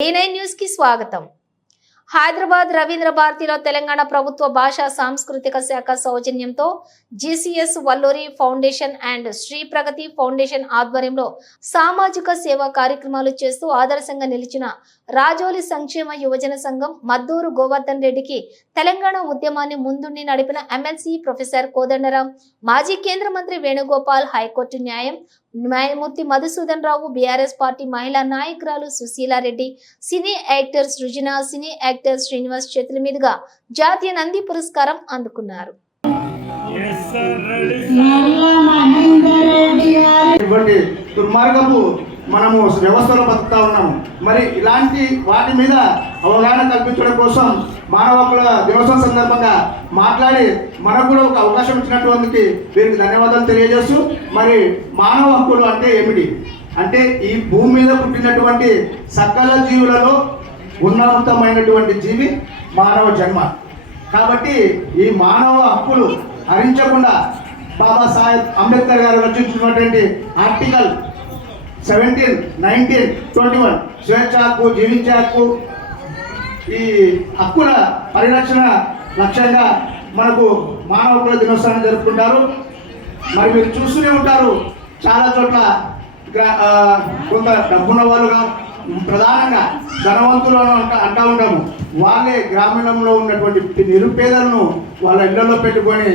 న్యూస్కి స్వాగతం. హైదరాబాద్ రవీంద్ర భారతిలో తెలంగాణ ప్రభుత్వ భాషా సాంస్కృతిక శాఖ సౌజన్యంతో GCS Valluri foundation and Shri Pragati foundation ఆధ్వర్యంలో సామాజిక సేవా కార్యక్రమాలు చేస్తూ ఆదర్శంగా నిలిచిన రాజోలి సంక్షేమ యువజన సంఘం మద్దూరు గోవర్ధన్ రెడ్డికి తెలంగాణ ఉద్యమాన్ని ముందుండి నడిపిన ఎమ్మెల్సీ ప్రొఫెసర్ కోదండరాం మాజీ కేంద్ర మంత్రి వేణుగోపాల్ హైకోర్టు న్యాయం న్యాయమూర్తి మధుసూదన్ రావు బీఆర్ఎస్ పార్టీ మహిళా నాయకురాలు Sushila Reddy cine actor Srujana cine actor Srinivas చేతుల మీదుగా జాతీయ నంది పురస్కారం అందుకున్నారు. దుర్మార్గపు మనము వ్యవస్థలో బతుకుతా ఉన్నాము. మరి ఇలాంటి వాటి మీద అవగాహన కల్పించడం కోసం మానవ హక్కుల దినోత్సవం సందర్భంగా మాట్లాడి మనకు కూడా ఒక అవకాశం ఇచ్చినటువంటి వీరికి ధన్యవాదాలు తెలియజేస్తూ మరి మానవ హక్కులు అంటే ఏమిటి? అంటే ఈ భూమి మీద పుట్టినటువంటి సకల జీవులలో ఉన్నతమైనటువంటి జీవి మానవ జన్మ. కాబట్టి ఈ మానవ హక్కులు హరించకుండా బాబాసాహెబ్ అంబేద్కర్ గారు రచించినటువంటి article seventeen nineteen twenty one స్వేచ్ఛ హక్కు జీవించే హక్కు ఈ హక్కుల పరిరక్షణ లక్ష్యంగా మనకు మానవ హక్కుల దినోత్సవాన్ని జరుపుకుంటారు. మరి మీరు చూస్తూనే ఉంటారు చాలా చోట్ల గ్రా కొంత డబ్బున్న వాళ్ళుగా ప్రధానంగా ధనవంతులను అంట అంటూ ఉంటాము. వాళ్ళే గ్రామీణంలో ఉన్నటువంటి నిరుపేదలను వాళ్ళ ఇళ్ళలో పెట్టుకొని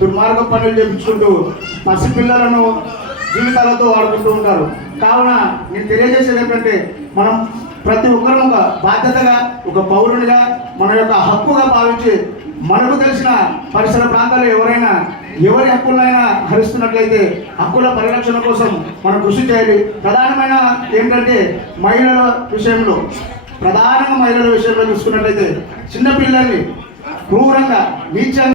దుర్మార్గ పనులు చేపించుకుంటూ పసిపిల్లలను జీవితాలతో ఆడుకుంటూ ఉంటారు. కావున నేను తెలియజేసేది ఏంటంటే మనం ప్రతి ఒక్కరూ ఒక బాధ్యతగా ఒక పౌరునిగా మన యొక్క హక్కుగా భావించి మనకు తెలిసిన పరిసర ప్రాంతాల్లో ఎవరైనా ఎవరి హక్కులైనా హరిస్తున్నట్లయితే హక్కుల పరిరక్షణ కోసం మనం కృషి చేయాలి. ప్రధానమైన ఏంటంటే మహిళల విషయంలో ప్రధానంగా మహిళల విషయంలో చూసుకున్నట్లయితే చిన్నపిల్లల్ని క్రూరంగా నీచంగా